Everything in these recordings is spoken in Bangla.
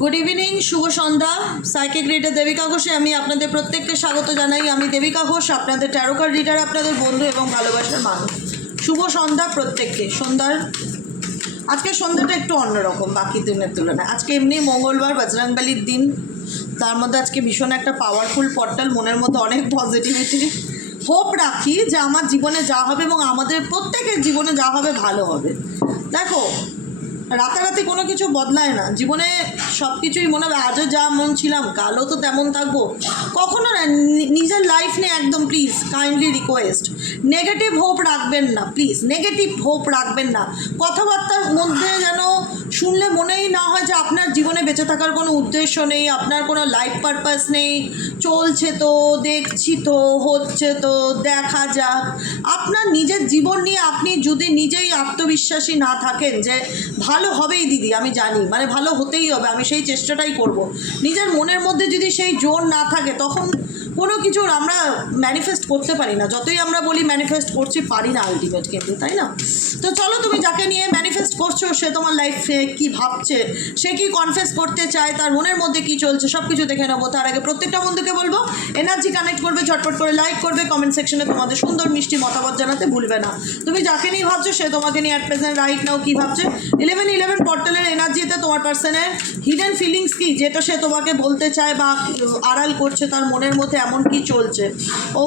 গুড ইভিনিং, শুভ সন্ধ্যা। সাইকিক রিডার দেবিকা ঘোষে আমি আপনাদের প্রত্যেককে স্বাগত জানাই। আমি দেবিকা ঘোষ, আপনাদের ট্যারো কার্ড রিডার, আপনাদের বন্ধু এবং ভালোবাসার মানুষ। শুভ সন্ধ্যা প্রত্যেককে। আজকের সন্ধ্যাটা একটু অন্যরকম বাকি দিনের তুলনায়। আজকে এমনি মঙ্গলবার, বজরংবলির দিন। তার মধ্যে আজকে ভীষণ একটা পাওয়ারফুল পোর্টাল, মনের মধ্যে অনেক পজিটিভিটি। হোপ রাখি যে আমার জীবনে যা হবে এবং আমাদের প্রত্যেকের জীবনে যা হবে ভালো হবে। দেখো, রাতারাতি কোনো কিছু বদলায় না জীবনে। সব কিছুই মনে হবে আজও যা মন ছিলাম কালও তো তেমন থাকবো, কখনো না। নিজের লাইফ নিয়ে একদম please kindly request, negative hope রাখবেন না প্লিজ, নেগেটিভ হোপ রাখবেন না। কথাবার্তার মধ্যে যেন শুনলে মনেই না হয় যে আপনার জীবনে বেঁচে থাকার কোনো উদ্দেশ্য নেই, আপনার কোনো লাইফ পারপাস নেই। চলছে তো, দেখছি তো, হচ্ছে তো, দেখা যাক। আপনার নিজের জীবন নিয়ে আপনি যদি নিজেই আত্মবিশ্বাসী না থাকেন যে ভালো হবেই দিদি, আমি জানি মানে ভালো হতেই হবে, আমি সেই চেষ্টাটাই করব, নিজের মনের মধ্যে যদি সেই জোর না থাকে তখন কোনো কিছুর আমরা ম্যানিফেস্ট করতে পারি না। যতই আমরা বলি ম্যানিফেস্ট করছি, পারি না আলটিমেট কিন্তু, তাই না? তো চলো, তুমি যাকে নিয়ে ম্যানিফেস্ট করছো সে তোমার লাইফে কী ভাবছে, সে কি কনফেস করতে চায়, তার মনের মধ্যে কী চলছে সব কিছু দেখে নেবো। তার আগে প্রত্যেকটা বন্ধুকে বলবো এনার্জি কানেক্ট করবে, ঝটপট করে লাইক করবে, কমেন্ট সেকশনে তোমাদের সুন্দর মিষ্টি মতামত জানাতে ভুলবে না। তুমি যাকে নিয়ে ভাবছো সে তোমাকে নিয়ে অ্যাট প্রেজেন্ট রাইট নাও কী ভাবছে। 11-11 পোর্টালের এনার্জিতে তোমার পার্সনের হিডেন ফিলিংস কি, যেটা সে তোমাকে বলতে চায় বা আড়াল করছে, তার মনের মধ্যে এমন কি চলছে।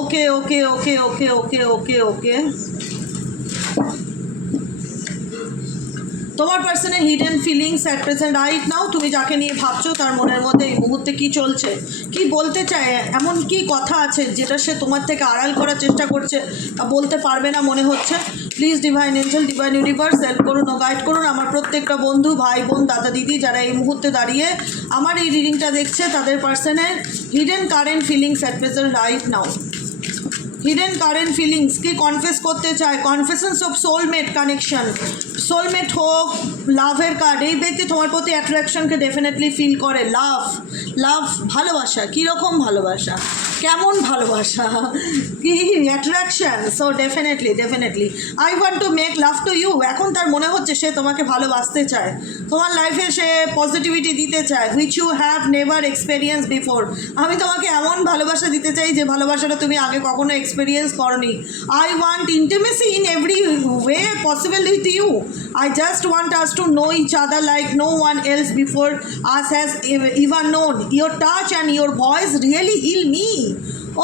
ওকে ওকে ওকে ওকে ওকে ওকে ওকে তোমার পার্সনের hidden feelings at present right now. তুমি যাকে নিয়ে ভাবছো তার মনের মধ্যে এই মুহূর্তে কী চলছে, কি বলতে চায়, এমন কি কথা আছে যেটা সে তোমার থেকে আড়াল করার চেষ্টা করছে বা বলতে পারবে না মনে হচ্ছে। Please divine Angel, divine universe help করুন ও গাইড করুন আমার প্রত্যেকটা বন্ধু, ভাই বোন, দাদা দিদি যারা এই মুহূর্তে দাঁড়িয়ে আমার এই রিডিংটা দেখছে, তাদের পার্সনের hidden current feelings at present right now. Hidden current feelings কি কনফেস করতে চায়, confessions of soulmate connection, soulmate হোক, লাভের কার্ড। এই ব্যক্তি তোমার প্রতি অ্যাট্রাকশনকে ডেফিনেটলি ফিল করে। লাভ ভালোবাসা, কীরকম ভালোবাসা, কেমন ভালোবাসা, কি attraction. So definitely I want to make love to you. এখন তার মনে হচ্ছে সে তোমাকে ভালোবাসতে চায়, তোমার লাইফে সে পজিটিভিটি দিতে চায়, which you have never experience before. আমি তোমাকে এমন ভালোবাসা দিতে চাই যে ভালোবাসাটা তুমি আগে কখনো এক্সপেরিয়েন্স করনি। I want intimacy in every way possible with you. I just want us to know each other like no one else before us has even known. Your touch and your voice really heal me.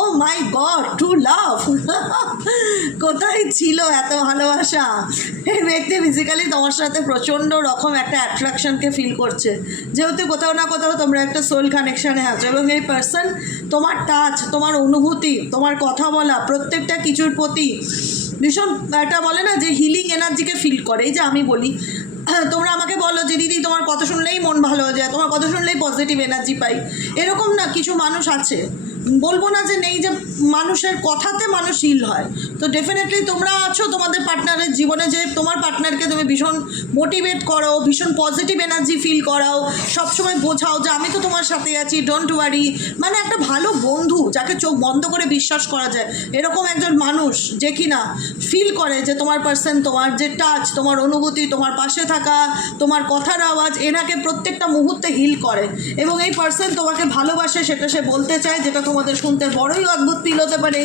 Oh my God, true love. কোথায় ছিল এত ভালোবাসা? এই ব্যক্তি ফিজিক্যালি তোমার সাথে প্রচণ্ড রকম একটা অ্যাট্রাকশনকে ফিল করছে, যেহেতু কোথাও না কোথাও তোমরা একটা সোল কানেকশানে আছো। এবং এই পার্সন তোমার টাচ, তোমার অনুভূতি, তোমার কথা বলা, প্রত্যেকটা কিছুর প্রতি ভীষণ একটা বলে না যে হিলিং এনার্জিকে ফিল করে। এই যে আমি বলি, তোমরা আমাকে বলো যে দিদি তোমার কথা শুনলেই মন ভালো হয়ে যায়, তোমার কথা শুনলেই পজিটিভ এনার্জি পাই, এরকম না কিছু মানুষ আছে, বলবো না যে নেই, যে মানুষের কথাতে মানুষ হিল হয়। তো ডেফিনেটলি তোমরা আছো তোমাদের পার্টনারের জীবনে, যে তোমার পার্টনারকে তুমি ভীষণ মোটিভেট করো, ভীষণ পজিটিভ এনার্জি ফিল করাও, সবসময় বোঝাও যে আমি তো তোমার সাথে আছি, ডোন্ট ওয়ারি। মানে একটা ভালো বন্ধু যাকে চোখ বন্ধ করে বিশ্বাস করা যায়, এরকম একজন মানুষ যে কিনা ফিল করে যে তোমার পার্সন, তোমার যে টাচ, তোমার অনুভূতি, তোমার পাশে থাকা, তোমার কথার আওয়াজ এনাকে প্রত্যেকটা মুহূর্তে হিল করে। এবং এই পার্সন তোমাকে ভালোবাসে, সেটা সে বলতে চায়, যেটা তোমাদের শুনতে বড়ই অদ্ভুত ফিল হতে পারে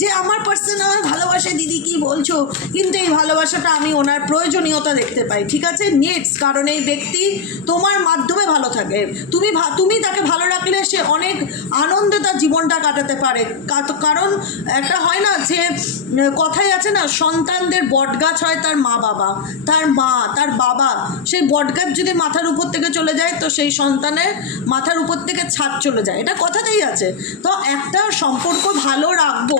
যে আমার পার্সন আমার ভালোবাসে দিদি, কি বলছো, কিন্তু এই ভালোবাসাটা আমি ওনার প্রয়োজনীয়তা দেখতে পাই। ঠিক আছে, নিডস, কারণ এই ব্যক্তি তোমার মাধ্যমে ভালো থাকে। তুমি তাকে ভালো রাখলে সে অনেক আনন্দে তার জীবনটা কাটাতে পারে। কারণ একটা হয় না যে কথাই আছে না, সন্তানদের বটগাছ হয় তার মা বাবা, তার মা, তার বাবা। সেই বটগাছ যদি মাথার উপর থেকে চলে যায় তো সেই সন্তানের মাথার উপর থেকে ছাদ চলে যায়, এটা কথাতেই আছে। তো একটা সম্পর্ক ভালো রাখবো,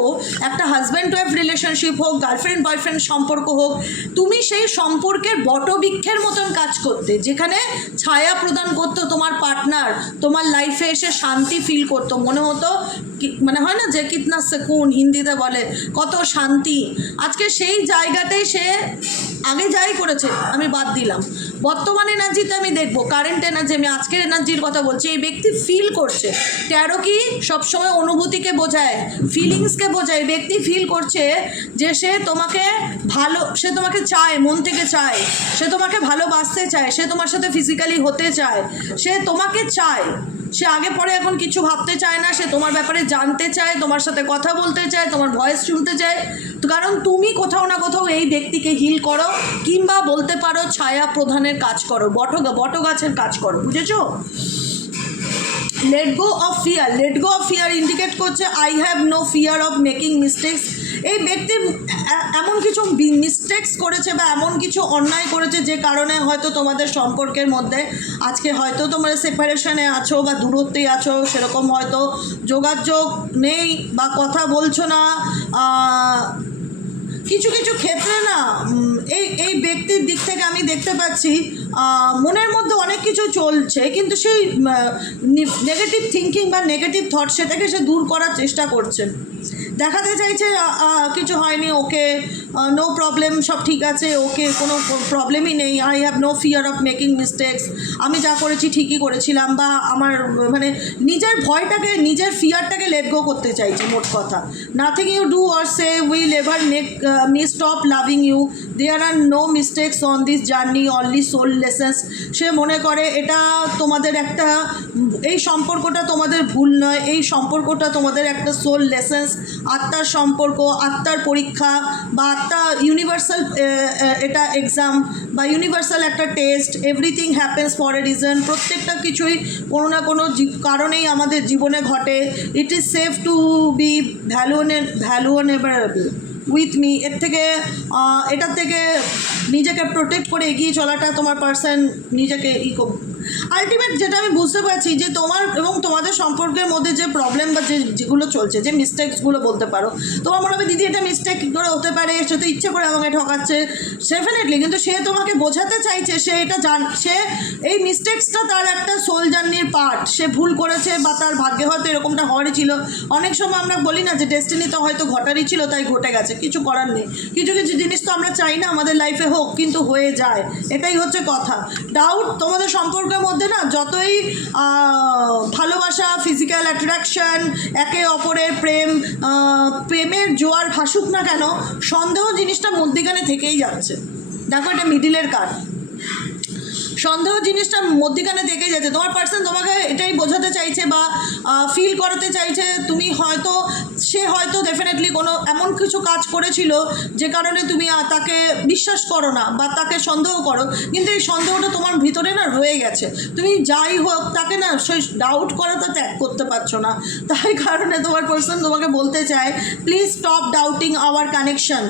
একটা হাজব্যান্ড ওয়াইফ রিলেশনশিপ হোক, গার্লফ্রেন্ড বয়ফ্রেন্ড সম্পর্ক হোক, তুমি সেই সম্পর্কের বটবৃক্ষের মতন কাজ করতে, যেখানে ছায়া প্রদান করতো তোমার পার্টনার, তোমার লাইফে এসে শান্তি ফিল করতো, মনে হতো মানে হয় না যে কিতনা সুকুন হিন্দিতে বলে, কত শান্তি। আজকে সেই জায়গাতেই সে আগে যাই করেছে আমি বাদ দিলাম, বর্তমান এনার্জিতে আমি দেখবো, কারেন্ট এনার্জি, আমি আজকের এনার্জির কথা বলছি, এই ব্যক্তি ফিল করছে। তেরো কি সবসময় অনুভূতিকে বোঝায়, ফিলিংসকে বোঝায়। ব্যক্তি ফিল করছে যে সে তোমাকে সে তোমাকে চায়, মন থেকে চায়, সে তোমাকে ভালোবাসতে চায়, সে তোমার সাথে ফিজিক্যালি হতে চায়, সে তোমাকে চায়। সে আগে পরে এখন কিছু ভাবতে চায় না, সে তোমার ব্যাপারে জানতে চায়, তোমার সাথে কথা বলতে চায়, তোমার ভয়েস শুনতে চায়। কারণ তুমি কোথাও না কোথাও এই ব্যক্তিকে হিল করো, কিংবা বলতে পারো ছায়া প্রধানের কাজ করো, বট গাছের কাজ করো, বুঝেছো? Let go of fear, let go of fear indicate করছে I have no fear of making mistakes. এই ব্যক্তি এমন কিছু মিস্টেক্স করেছে বা এমন কিছু অন্যায় করেছে যে কারণে হয়তো তোমাদের সম্পর্কের মধ্যে আজকে হয়তো তোমরা সেপারেশনে আছো বা দূরত্বেই আছো, সেরকম হয়তো যোগাযোগ নেই বা কথা বলছো না। কিছু কিছু ক্ষেত্রে না এই ব্যক্তির দিক থেকে আমি দেখতে পাচ্ছি মনের মধ্যে অনেক কিছু চলছে, কিন্তু সেই নেগেটিভ থিঙ্কিং বা নেগেটিভ থট সেটাকে সে দূর করার চেষ্টা করছে। দেখাতে চাইছে কিছু হয়নি, ওকে, নো প্রবলেম, সব ঠিক আছে, ওকে, কোনো প্রবলেমই নেই, I have no fear of making mistakes, আমি যা করেছি ঠিকই করেছিলাম, বা আমার মানে নিজের ভয়টাকে, নিজের ফিয়ারটাকে লেট গো করতে চাইছে। মোট কথা, nothing you do or say will ever make me stop loving you, there are no mistakes on this journey, only soul lessons. সে মনে করে এটা তোমাদের একটা, এই সম্পর্কটা তোমাদের ভুল নয়, এই সম্পর্কটা তোমাদের একটা সোল লেসেন্স, আত্মার সম্পর্ক, আত্মার পরীক্ষা, বা আত্মা ইউনিভার্সাল এটা এক্সাম বা ইউনিভার্সাল একটা test. Everything happens for a reason, প্রত্যেকটা কিছুই কোনো না কোনো কারণেই আমাদের জীবনে ঘটে। It is safe to be valuable with me. এটার থেকে নিজেকে প্রোটেক্ট করে এগিয়ে চলাটা তোমার পার্সন নিজেকে আলটিমেট। যেটা আমি বুঝতে পারছি যে তোমার এবং তোমাদের সম্পর্কের মধ্যে যে প্রবলেম বা যেগুলো চলছে, যে মিস্টেক্সগুলো বলতে পারো, তোমার মনে হবে দিদি এটা মিস্টেক করে হতে পারে, সে তো ইচ্ছে করে আমাকে ঠকাচ্ছে, ডেফিনেটলি, কিন্তু সে তোমাকে বোঝাতে চাইছে, সে এটা সে এই মিস্টেক্সটা তার একটা সোল জার্নির পার্ট। সে ভুল করেছে বা তার ভাগ্যে হয়তো এরকমটা হওয়ারই ছিল। অনেক সময় আমরা বলি না যে ডেস্টিনি তো হয়তো ঘটারই ছিল, তাই ঘটে গেছে, কিছু করার নেই। কিছু কিছু জিনিস তো আমরা চাই না আমাদের লাইফে হোক, কিন্তু হয়ে যায়, এটাই হচ্ছে কথা। ডাউট তোমাদের সম্পর্কের মধ্যে না, যতই ভালোবাসা, ফিজিক্যাল অ্যাট্রাকশন, একে অপরের প্রেমের জোয়ার ভাসুক না কেন, সন্দেহ জিনিসটা মধ্যিখানে থেকেই যাচ্ছে। দেখো, এটা মিডিলের কার্ড, সন্দেহ জিনিসটা মধ্যিখানে থেকে যাচ্ছে। তোমার পার্সন তোমাকে এটাই বোঝাতে চাইছে বা ফিল করাতে চাইছে, তুমি হয়তো, সে হয়তো ডেফিনেটলি কোনো এমন কিছু কাজ করেছিল যে কারণে তুমি তাকে বিশ্বাস করো না বা তাকে সন্দেহ করো, কিন্তু এই সন্দেহটা তোমার ভিতরে না রয়ে গেছে। তুমি যাই হোক তাকে না সেই ডাউট করাটা ত্যাগ করতে পারছো না। তাই কারণে তোমার পার্সন তোমাকে বলতে চায়, please stop doubting our connection,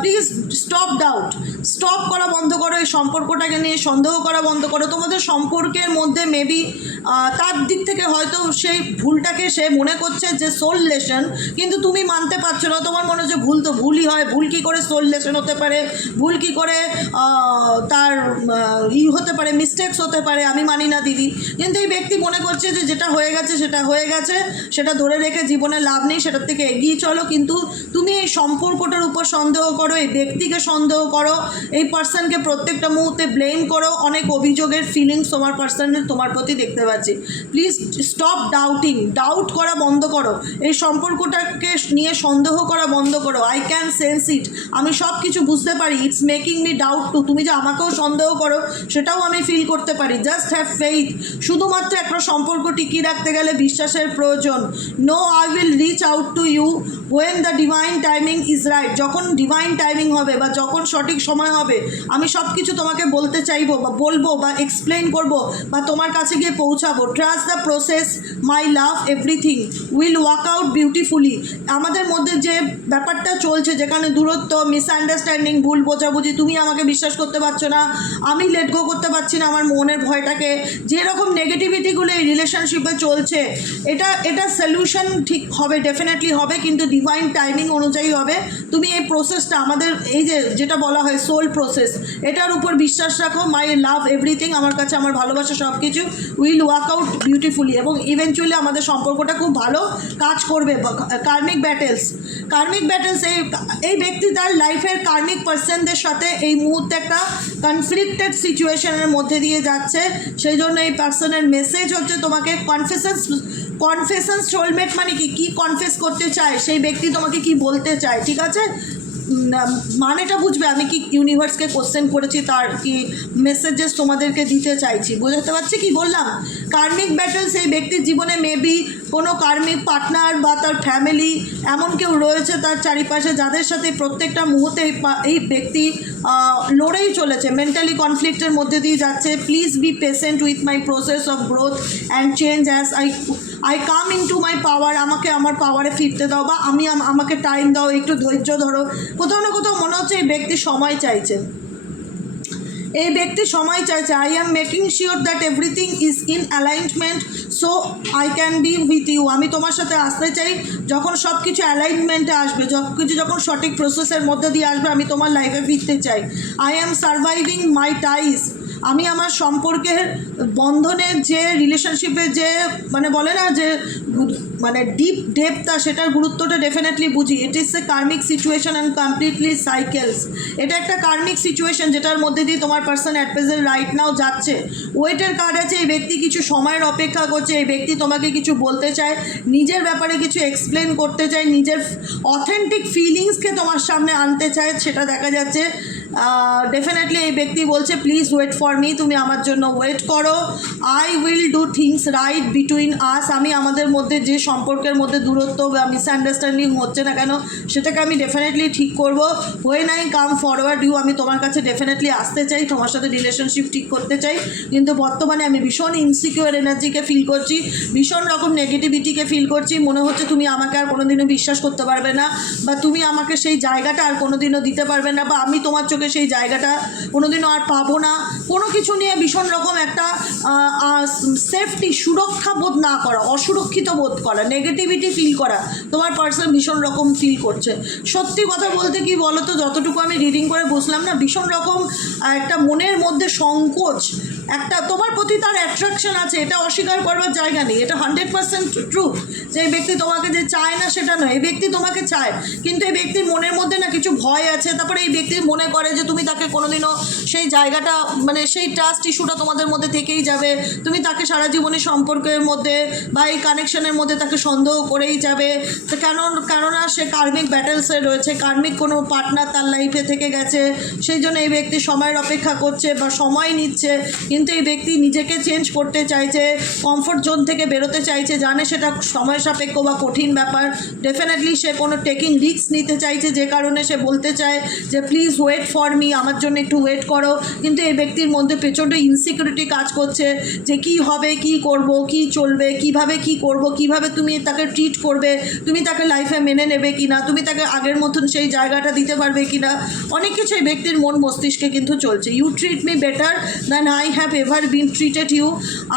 please stop doubt, stop করা বন্ধ করো, এই সম্পর্কটাকে নিয়ে সন্দেহ করা বন্ধ করো। তোমাদের সম্পর্কের মধ্যে মেবি তার দিক থেকে হয়তো সেই ভুলটাকে সে মনে করছে যে সোল লেসন, কিন্তু তুমি মানতে পারছো না। তোমার মনে হচ্ছে ভুল তো ভুলই হয়, ভুল কী করে সোল লেসন হতে পারে, ভুল কী করে তার হতে পারে, মিস্টেক্স হতে পারে, আমি মানি না দিদি। কিন্তু এই ব্যক্তি মনে করছে যে যেটা হয়ে গেছে সেটা হয়ে গেছে, সেটা ধরে রেখে জীবনে লাভ নেই, সেটার থেকে এগিয়ে চলো। কিন্তু তুমি এই সম্পর্কটার উপর সন্দেহ করো, এই ব্যক্তিকে সন্দেহ করো, এই পার্সনকে প্রত্যেকটা মুহূর্তে ব্লেম করো, অনেক অভিযোগের ফিলিংস তোমার পার্সনের তোমার প্রতি দেখতে পাচ্ছি। প্লিজ স্টপ ডাউটিং, ডাউট করা বন্ধ করো, এই সম্পর্কটাকে নিয়ে সন্দেহ করা বন্ধ করো। আই ক্যান সেন্স ইট, আমি সব কিছু বুঝতে পারি, it's making me doubt too. তুমি যে আমাকেও সন্দেহ করো সেটাও আমি ফিল করতে পারি। জাস্ট হ্যাভ ফেইথ, শুধুমাত্র একটা সম্পর্ক টিকিয়ে রাখতে গেলে বিশ্বাসের প্রয়োজন। No, I will reach out to you when the divine timing is right. যখন ডিভাইন টাইমিং হবে বা যখন সঠিক সময় হবে, আমি সব কিছু তোমাকে বলতে চাইবো বা বলবো বা এক্সপ্লেন করবো বা তোমার কাছে গিয়ে পৌঁছাবো। Trust the process, my love, everything will work out beautifully. আমাদের মধ্যে যে ব্যাপারটা চলছে, যেখানে দূরত্ব, মিসআন্ডারস্ট্যান্ডিং, ভুল বোঝাবুঝি, তুমি আমাকে বিশ্বাস করতে পারছো না, আমি লেট গো করতে পারছি না আমার মনের ভয়টাকে, যেরকম নেগেটিভিটিগুলো এই রিলেশনশিপে চলছে, এটা সলিউশন ঠিক হবে, ডেফিনেটলি হবে, কিন্তু ডিভাইন টাইমিং অনুযায়ী হবে। তুমি এই প্রসেসটা, আমাদের এই যেটা বলা হয় সোল সোল প্রসেস, এটার উপর বিশ্বাস রাখো। মাই লাভ এভরিথিং, আমার কাছে আমার ভালোবাসা সব কিছু উইল ওয়ার্ক আউট বিউটিফুলি, এবং ইভেনচুয়ালি আমাদের সম্পর্কটা খুব ভালো কাজ করবে। কার্মিক ব্যাটেলস, এই ব্যক্তি তার লাইফের কার্মিক পার্সনদের সাথে এই মুহূর্তে একটা কনফ্লিক্টেড সিচুয়েশনের মধ্যে দিয়ে যাচ্ছে। সেই জন্য এই পার্সনের মেসেজ হচ্ছে তোমাকে কনফেশন। সোলমেট মানে কি কনফেস করতে চায় সেই ব্যক্তি, তোমাকে কি বলতে চায়, ঠিক আছে? মানেটা বুঝবে আমি কি ইউনিভার্সকে কোশ্চেন করেছি, তার কি মেসেজেস তোমাদেরকে দিতে চাইছি, বুঝতে পারছি কি বললাম? কার্মিক ব্যাটেলস, এই ব্যক্তির জীবনে মেবি কোনো কার্মিক পার্টনার বা তার ফ্যামিলি এমন কেউ রয়েছে তার চারিপাশে, যাদের সাথে প্রত্যেকটা মুহূর্তে এই ব্যক্তি লড়েই চলেছে, মেন্টালি কনফ্লিক্টের মধ্যে দিয়ে যাচ্ছে। Please be patient with my process of growth and change as I come into my power. আমাকে আমার পাওয়ারে ফিরতে দাও, বা আমাকে টাইম দাও, একটু ধৈর্য ধরো। কোথাও না কোথাও মনে হচ্ছে এই ব্যক্তি সময় চাইছে, I am making sure that everything is in alignment so I can be with you. আমি তোমার সাথে আসতে চাই, যখন সব কিছু অ্যালাইনমেন্টে আসবে, যখন সঠিক প্রসেসের মধ্যে দিয়ে আসবে, আমি তোমার লাইফে ফিরতে চাই। আই অ্যাম সার্ভাইভিং মাই টাইস, আমি আমার সম্পর্কের বন্ধনের যে রিলেশনশিপের যে বলে না যে ডিপ ডেপথটা, সেটার গুরুত্বটা ডেফিনেটলি বুঝি। It is a karmic situation and completely cycles. এটা একটা কার্মিক সিচুয়েশন যেটার মধ্যে দিয়ে তোমার person at present right now যাচ্ছে। ওয়েটের কার্ড আছে, এই ব্যক্তি কিছু সময়ের অপেক্ষা করছে, এই ব্যক্তি তোমাকে কিছু বলতে চায়, নিজের ব্যাপারে কিছু এক্সপ্লেন করতে চায়, নিজের অথেন্টিক ফিলিংসকে তোমার সামনে আনতে চায়, সেটা দেখা যাচ্ছে। ডেফিনেটলি এই ব্যক্তি বলছে প্লিজ ওয়েট ফর মি, তুমি আমার জন্য ওয়েট করো। I will do things right between us, আমি আমাদের মধ্যে যে সম্পর্কের মধ্যে দূরত্ব বা মিসআন্ডারস্ট্যান্ডিং হচ্ছে না কেন, সেটাকে আমি ডেফিনেটলি ঠিক করব। When I come forward you, আমি তোমার কাছে ডেফিনেটলি আসতে চাই, তোমার সাথে রিলেশনশিপ ঠিক করতে চাই, কিন্তু বর্তমানে আমি ভীষণ ইনসিকিউর এনার্জিকে ফিল করছি, ভীষণ রকম নেগেটিভিটিকে ফিল করছি। মনে হচ্ছে তুমি আমাকে আর কোনোদিনও বিশ্বাস করতে পারবে না, বা তুমি আমাকে সেই জায়গাটা আর কোনোদিনও দিতে পারবে না, বা আমি তোমার চোখে সেই জায়গাটা কোনোদিনও আর পাবো না। কোনো কিছু নিয়ে ভীষণ রকম একটা সেফটি, সুরক্ষা বোধ না করা, অসুরক্ষিত বোধ করা, নেগেটিভিটি ফিল করা, তোমার পার্সন ভীষণ রকম ফিল করছে। সত্যি কথা বলতে কি বলো তো, যতটুকু আমি রিডিং করে বসলাম না, ভীষণ রকম একটা মনের মধ্যে সংকোচ, একটা তোমার প্রতি তার অ্যাট্রাকশন আছে, এটা অস্বীকার করবার জায়গা নেই, এটা 100% ট্রু। যে এই ব্যক্তি তোমাকে যে চায় না সেটা নয়, এই ব্যক্তি তোমাকে চায়, কিন্তু এই ব্যক্তির মনের মধ্যে না কিছু ভয় আছে। তারপরে এই ব্যক্তি মনে করে যে তুমি তাকে কোনোদিনও সেই জায়গাটা সেই ট্রাস্ট ইস্যুটা তোমাদের মধ্যে থেকেই যাবে, তুমি তাকে সারা জীবনে সম্পর্কের মধ্যে বা এই কানেকশনের মধ্যে তাকে সন্দেহ করেই যাবে। তো কেননা সে কার্মিক ব্যাটেলসে রয়েছে, কার্মিক কোনো পার্টনার তার লাইফে থেকে গেছে, সেই জন্য এই ব্যক্তি সময়ের অপেক্ষা করছে বা সময় নিচ্ছে। কিন্তু এই ব্যক্তি নিজেকে চেঞ্জ করতে চাইছে, কমফোর্ট জোন থেকে বেরোতে চাইছে, জানে সেটা সময় সাপেক্ষ বা কঠিন ব্যাপার। ডেফিনেটলি সে কোনো টেকিং রিস্ক নিতে চাইছে, যে কারণে সে বলতে চায় যে প্লিজ ওয়েট ফর মি, আমার জন্য একটু ওয়েট করো। কিন্তু এই ব্যক্তির মধ্যে প্রচণ্ড ইনসিকিউরিটি কাজ করছে যে কি হবে, কি করব, কি চলবে, কিভাবে কি করব, কিভাবে তুমি তাকে ট্রিট করবে, তুমি তাকে লাইফে মেনে নেবে কি না, তুমি তাকে আগের মতন সেই জায়গাটা দিতে পারবে কি না, অনেক কিছু এই ব্যক্তির মন মস্তিষ্কে কিন্তু চলছে। You treat me better than I have ever been treated you,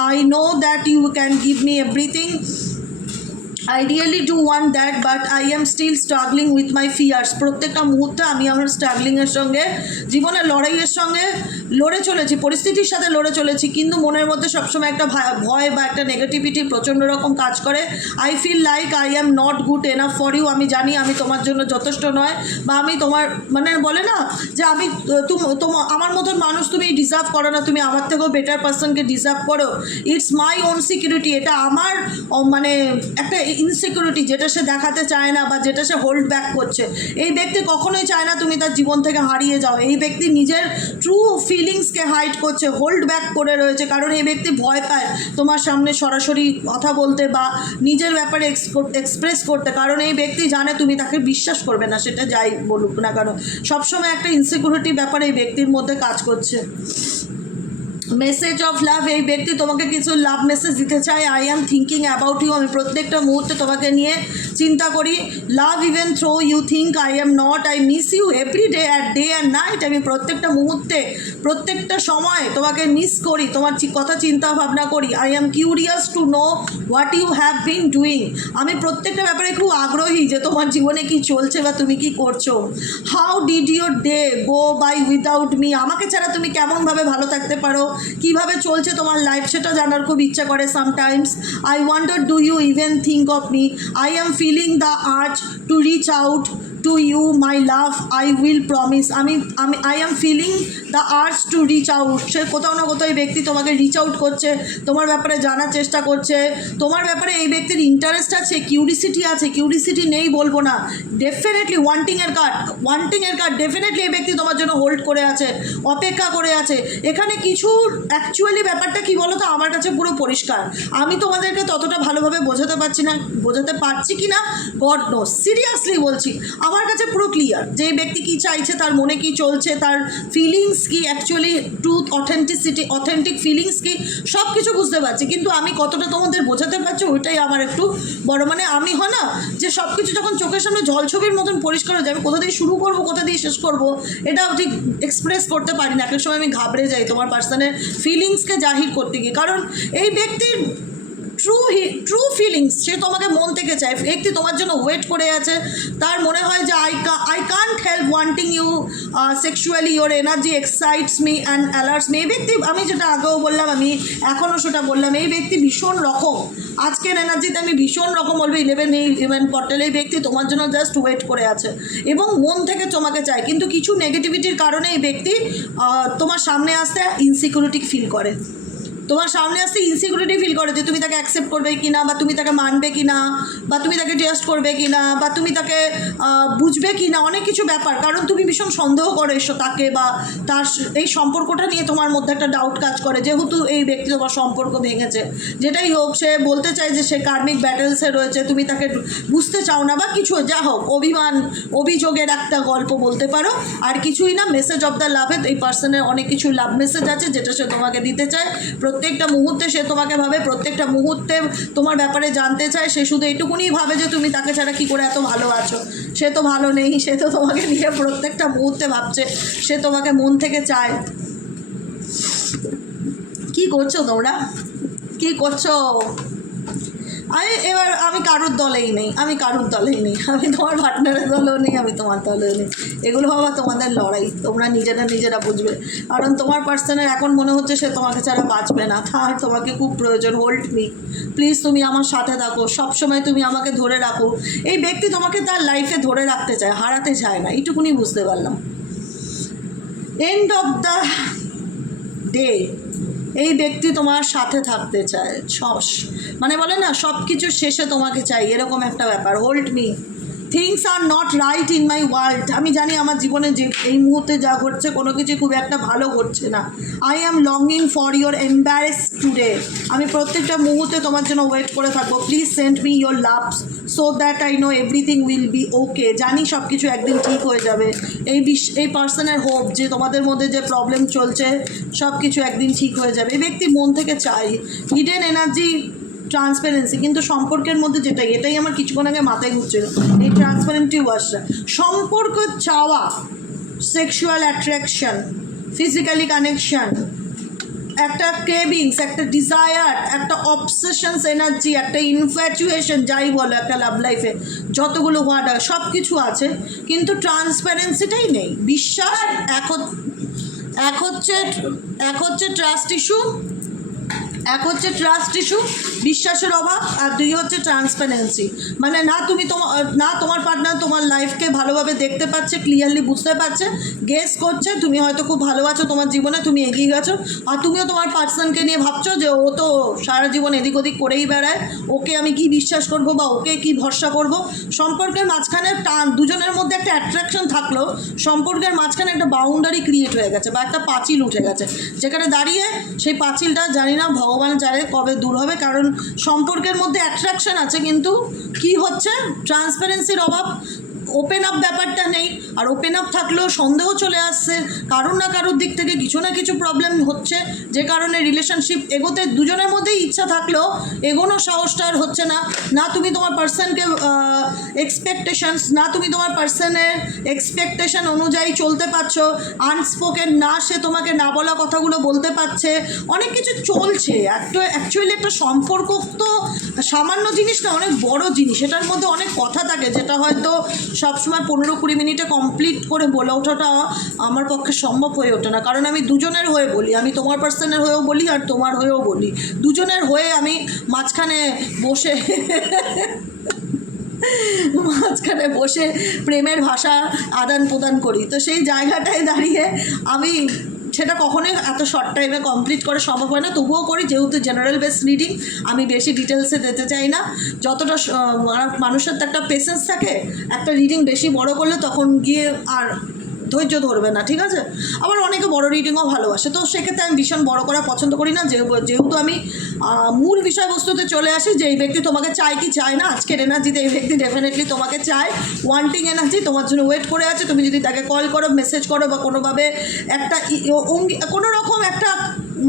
I know that you can give me everything, I really do want that, but I am still struggling with my fears. প্রত্যেকটা মুহূর্তে আমি আমার স্ট্রাগলিংয়ের সঙ্গে, জীবনের লড়াইয়ের সঙ্গে লড়ে চলেছি, পরিস্থিতির সাথে লড়ে চলেছি, কিন্তু মনের মধ্যে সবসময় একটা ভয় বা একটা নেগেটিভিটি প্রচণ্ড রকম কাজ করে। I feel like I am not good enough for you, আমি জানি আমি তোমার জন্য যথেষ্ট নয়, বা আমি তোমার বলে না যে আমি আমার মতন মানুষ তুমি ডিজার্ভ করো না, তুমি আমার থেকেও বেটার পার্সনকে ডিজার্ভ করো। ইটস মাই ওন সিকিউরিটি, এটা আমার একটা ইনসিকিউরিটি, যেটা সে দেখাতে চায় না বা যেটা সে হোল্ড ব্যাক করছে। এই ব্যক্তি কখনোই চায় না তুমি তার জীবন থেকে হারিয়ে যাও, এই ব্যক্তি নিজের ট্রু ফিলিংসকে হাইড করছে, হোল্ড ব্যাক করে রয়েছে, কারণ এই ব্যক্তি ভয় পায় তোমার সামনে সরাসরি কথা বলতে বা নিজের ব্যাপারে এক্সপ্রেস করতে, কারণ এই ব্যক্তি জানে তুমি তাকে বিশ্বাস করবে না, সেটা যাই বলুক না কেন। সবসময় একটা ইনসিকিউরিটি ব্যাপারে এই ব্যক্তির মধ্যে কাজ করছে। মেসেজ অফ লাভ, এই ব্যক্তি তোমাকে কিছু লাভ মেসেজ দিতে চায়। I am thinking about you, আমি প্রত্যেকটা মুহূর্তে তোমাকে নিয়ে চিন্তা করি। Love even though you think I am not, I miss you every day at day and night, আমি প্রত্যেকটা মুহূর্তে প্রত্যেকটা সময় তোমাকে মিস করি, তোমার কথা চিন্তা ভাবনা করি। I am curious to know what you have been doing. আমি প্রত্যেকটা ব্যাপারে খুব আগ্রহী যে তোমার জীবনে কি চলছে বা তুমি কি করছো। How did your day go by without me. আমাকে ছাড়া তুমি কেমনভাবে ভালো থাকতে পারো, কিভাবে চলছে তোমার লাইফ, সেটা জানার খুব ইচ্ছা করে sometimes. I wonder do you even think of me. I am feeling the urge to reach out to you my love, I will promise. আমি I am feeling the urge to reach out. সে কোথাও না কোথাও এই ব্যক্তি তোমাকে রিচ আউট করছে, তোমার ব্যাপারে জানার চেষ্টা করছে, তোমার ব্যাপারে এই ব্যক্তির ইন্টারেস্ট আছে, কিউরিসিটি আছে। কিউরিসিটি নেই বলবো না, ডেফিনেটলি ওয়ান্টিংয়ের কার্ড ডেফিনেটলি এই ব্যক্তি তোমার জন্য হোল্ড করে আছে, অপেক্ষা করে আছে। এখানে কিছু অ্যাকচুয়ালি ব্যাপারটা কি বলো তো, আমার কাছে পুরো পরিষ্কার। আমি তোমাদেরকে ততটা ভালোভাবে বোঝাতে পারছি কি না গড নোস, সিরিয়াসলি বলছি, আমার কাছে পুরো ক্লিয়ার যে এই ব্যক্তি কী চাইছে, তার মনে কি চলছে, তার ফিলিংস কি, অ্যাকচুয়ালি ট্রুথ, অথেন্টিক ফিলিংস কি, সব কিছু বুঝতে পারছি। কিন্তু আমি কতটা তোমাদের বোঝাতে পারছি ওইটাই আমার একটু বড়, মানে আমি হয় না যে সব কিছু যখন চোখের সামনে জলছবির মতন পরিষ্কার হয়ে যায়, আমি কোথা দিয়ে শুরু করবো কোথা দিয়ে শেষ করবো এটা ঠিক এক্সপ্রেস করতে পারি না। এক এক সময় আমি ঘাবড়ে যাই তোমার পার্সনের ফিলিংসকে জাহির করতে গিয়ে, কারণ এই ব্যক্তির ট্রু ফিলিংস, সে তোমাকে মন থেকে চায়। ব্যক্তি তোমার জন্য ওয়েট করে আছে, তার মনে হয় যে I can't help wanting you sexually, your energy excites me and alerts me. এই ব্যক্তি, আমি যেটা আগেও বললাম, আমি এখনও সেটা বললাম, এই ব্যক্তি ভীষণ রকম, আজকের এনার্জিতে আমি ভীষণ রকম বলবো 11 পর্টালে এই ব্যক্তি তোমার জন্য জাস্ট ওয়েট করে আছে এবং মন থেকে তোমাকে চায়। কিন্তু কিছু নেগেটিভিটির কারণে এই ব্যক্তি তোমার সামনে আসতে ইনসিকিউরিটি ফিল করে, যে তুমি তাকে অ্যাকসেপ্ট করবে কি না, বা তুমি তাকে মানবে কি না, বা তুমি তাকে ট্রাস্ট করবে কি না, বা তুমি তাকে বুঝবে কি না, অনেক কিছু ব্যাপার। কারণ তুমি ভীষণ সন্দেহ করো এসো তাকে, বা তার এই সম্পর্কটা নিয়ে তোমার মধ্যে একটা ডাউট কাজ করে, যেহেতু এই ব্যক্তি তোমার সম্পর্ক ভেঙেছে। যেটাই হোক, সে বলতে চায় যে সে কার্মিক ব্যাটেলসে রয়েছে, তুমি তাকে বুঝতে চাও না, বা কিছু যা হোক, অভিযোগের একটা গল্প বলতে পারো, আর কিছুই না। মেসেজ অফ দ্য লাভে এই পার্সনের অনেক কিছু লাভ মেসেজ আছে যেটা সে তোমাকে দিতে চায়। প্রত্যেকটা মুহূর্তে সে তোমাকে ভাবে, প্রত্যেকটা মুহূর্তে তোমার ব্যাপারে জানতে চায়। সে শুধু এইটুকুনি ভাবে যে তুমি তাকে ছাড়া কী করে এত ভালো আছো। সে তো ভালো নেই, সে তো তোমাকে নিয়ে প্রত্যেকটা মুহূর্তে ভাবছে, সে তোমাকে মন থেকে চায়। কি করছো তোমরা, কি করছো? এবার আমি কারুর দলেই নেই, আমি তোমার পার্টনারের দলেও নেই, আমি তোমার দলেও নেই। এগুলো বাবা তোমাদের লড়াই, তোমরা নিজেরা বুঝবে। কারণ তোমার পার্সনের এখন মনে হচ্ছে সে তোমাকে ছাড়া বাঁচবে না, তার তোমাকে খুব প্রয়োজন। হোল্ড মি প্লিজ, তুমি আমার সাথে থাকো, সবসময় তুমি আমাকে ধরে রাখো। এই ব্যক্তি তোমাকে তার লাইফে ধরে রাখতে চায়, হারাতে চায় না, এইটুকুনি বুঝতে পারলাম। এন্ড অফ দ্য ডে এই ব্যক্তি তোমার সাথে থাকতে চায়, মানে বলে না সব কিছু শেষে তোমাকে চাই, এরকম একটা ব্যাপার। Hold me, things are not right in my world. আমি জানি আমার জীবনে যে এই মুহূর্তে যা ঘটছে কোনো কিছু খুব একটা ভালো ঘটছে না। I am longing for your embrace today. আমি প্রত্যেকটা মুহূর্তে তোমার জন্য ওয়েট করে থাকবো। Please send me your loves so that I know everything will be okay. জানি সব কিছু একদিন ঠিক হয়ে যাবে। এই পার্সনের হোপ যে তোমাদের মধ্যে যে প্রবলেম চলছে সব কিছু একদিন ঠিক হয়ে যাবে। এই ব্যক্তি মন থেকে চাই হিডেন এনার্জি, ট্রান্সপারেন্সি। কিন্তু সম্পর্কের মধ্যে এটাই আমার কিছুক্ষণ আগে মাথায় ঘুরছিল, এই ট্রান্সপারেন্সি ওয়ার্ডটা। সম্পর্ক চাওয়া, সেক্সুয়াল অ্যাট্রাকশন, ফিজিক্যালি কানেকশন, একটা ক্রেভিংস, একটা ডিজায়ার, একটা অবসেশনস এনার্জি, একটা ইনফ্যাচুয়েশন, যাই বলো একটা লাভ লাইফে যতগুলো ওয়ার্ড হয় সব কিছু আছে, কিন্তু ট্রান্সপারেন্সিটাই নেই। বিশ্বাস এক হচ্ছে ট্রাস্ট ইস্যু, বিশ্বাসের অভাব, আর দুই হচ্ছে ট্রান্সপারেন্সি। মানে না তোমার পার্টনার তোমার লাইফকে ভালোভাবে দেখতে পাচ্ছে, ক্লিয়ারলি বুঝতে পারছে, গেস করছে তুমি হয়তো খুব ভালো আছো তোমার জীবনে, তুমি এগিয়ে গেছো, আর তুমিও তোমার পার্সনকে নিয়ে ভাবছো যে ও তো সারা জীবন এদিক ওদিক করেই বেড়ায়, ওকে আমি কি বিশ্বাস করব বা ওকে কি ভরসা করব। সম্পর্কের মাঝখানে দুজনের মধ্যে একটা অ্যাট্রাকশন থাকলেও সম্পর্কের মাঝখানে একটা বাউন্ডারি ক্রিয়েট হয়ে গেছে, বা একটা পাঁচিল উঠে গেছে, যেখানে দাঁড়িয়ে সেই পাঁচিলটা জানি না ভগবান জানে কবে দূর হবে। কারণ সম্পর্কের মধ্যে অ্যাট্রাকশন আছে, কিন্তু কি হচ্ছে, ট্রান্সপারেন্সির অভাব। ওপেন আপ ব্যাপারটা নেই। আর ওপেন আপ থাকলেও সন্দেহ চলে আসছে, কারোর না কারোর দিক থেকে কিছু না কিছু প্রবলেম হচ্ছে, যে কারণে রিলেশনশিপ এগোতে দুজনের মধ্যেই ইচ্ছা থাকলেও এগোনোর সাহসটা আর হচ্ছে না। না তুমি তোমার পার্সনকে এক্সপেকটেশনস, না তুমি তোমার পার্সনের এক্সপেকটেশন অনুযায়ী চলতে পারছো, আনস্পোকেন না সে তোমাকে না বলা কথাগুলো বলতে পারছে, অনেক কিছু চলছে। অ্যাকচুয়ালি একটা সম্পর্ক তো সামান্য জিনিস না, অনেক বড় জিনিস। এটার মধ্যে অনেক কথা থাকে যেটা হয়তো সবসময় 15-20 মিনিটে কমপ্লিট করে বলে ওঠাটা আমার পক্ষে সম্ভব হয়ে ওঠে না, কারণ আমি দুজনের হয়ে বলি, আমি তোমার পার্সনের হয়েও বলি আর তোমার হয়েও বলি, দুজনের হয়ে আমি মাঝখানে বসে প্রেমের ভাষা আদান প্রদান করি। তো সেই জায়গাটায় দাঁড়িয়ে আমি সেটা কখনোই এত শর্ট টাইমে কমপ্লিট করা সম্ভব হয় না, তবুও করি, যেহেতু জেনারেল বেস রিডিং আমি বেশি ডিটেলসে যেতে চাই না। যতটা মানুষের তো একটা পেশেন্স থাকে, একটা রিডিং বেশি বড় করলে তখন গিয়ে আর ধৈর্য ধরবে না, ঠিক আছে। আবার অনেকে বড় রিডিংও ভালোবাসে, তো সেক্ষেত্রে আমি ভীষণ বড় করা পছন্দ করি না, যেহেতু আমি মূল বিষয়বস্তুতে চলে আসি যে এই ব্যক্তি তোমাকে চায় কি চায় না। আজকের এনার্জিতে এই ব্যক্তি ডেফিনেটলি তোমাকে চায়, ওয়ান্টিং এনার্জি, তোমার জন্য ওয়েট করে আছে। তুমি যদি তাকে কল করো, মেসেজ করো বা কোনোভাবে একটা কোনো রকম একটা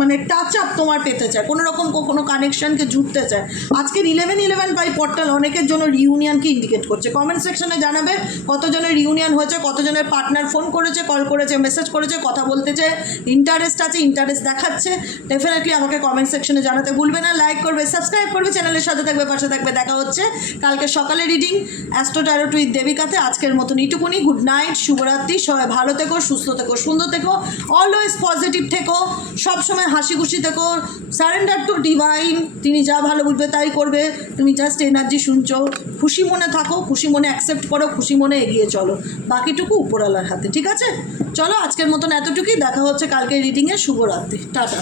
মানে টাচ আপ তোমার পেতে চায়, কোনো রকম কোনো কানেকশানকে জুড়তে চায়। আজকের 11-11 বাই পোর্টাল অনেকের জন্য রিউনিয়নকে ইন্ডিকেট করছে। কমেন্ট সেকশনে জানাবে কতজনের রিউনিয়ন হয়েছে, কতজনের পার্টনার ফোন করেছে, কল করেছে, মেসেজ করেছে, কথা বলতে চায়, ইন্টারেস্ট আছে, ইন্টারেস্ট দেখাচ্ছে। ডেফিনেটলি আমাকে কমেন্ট সেকশনে জানাতে ভুলবে না। লাইক করবে, সাবস্ক্রাইব করবে, চ্যানেলের সাথে থাকবে, পাশে থাকবে। দেখা হচ্ছে কালকে সকালে রিডিং অ্যাস্ট্রো ট্যারো উইথ দেবিকাতে। আজকের মতন এইটুকুনি। গুড নাইট, শুভরাত্রি। সবাই ভালো থেকো, সুস্থ থেকো, সুন্দর থেকো, অলওয়েজ পজিটিভ থেকো, সবসময় হাসি খুশি থেকো, সারেন্ডার টু ডিভাইন। তিনি যা ভালো বুঝবে তাই করবে, তুমি জাস্ট এনার্জি শুনছো। খুশি মনে থাকো, খুশি মনে অ্যাকসেপ্ট করো, খুশি মনে এগিয়ে চলো, বাকিটুকু উপরওয়ালার হাতে, ঠিক আছে। চলো আজকের মতন এতটুকুই। দেখা হচ্ছে কালকে রিডিংয়ে। শুভরাত্রি, টাটা।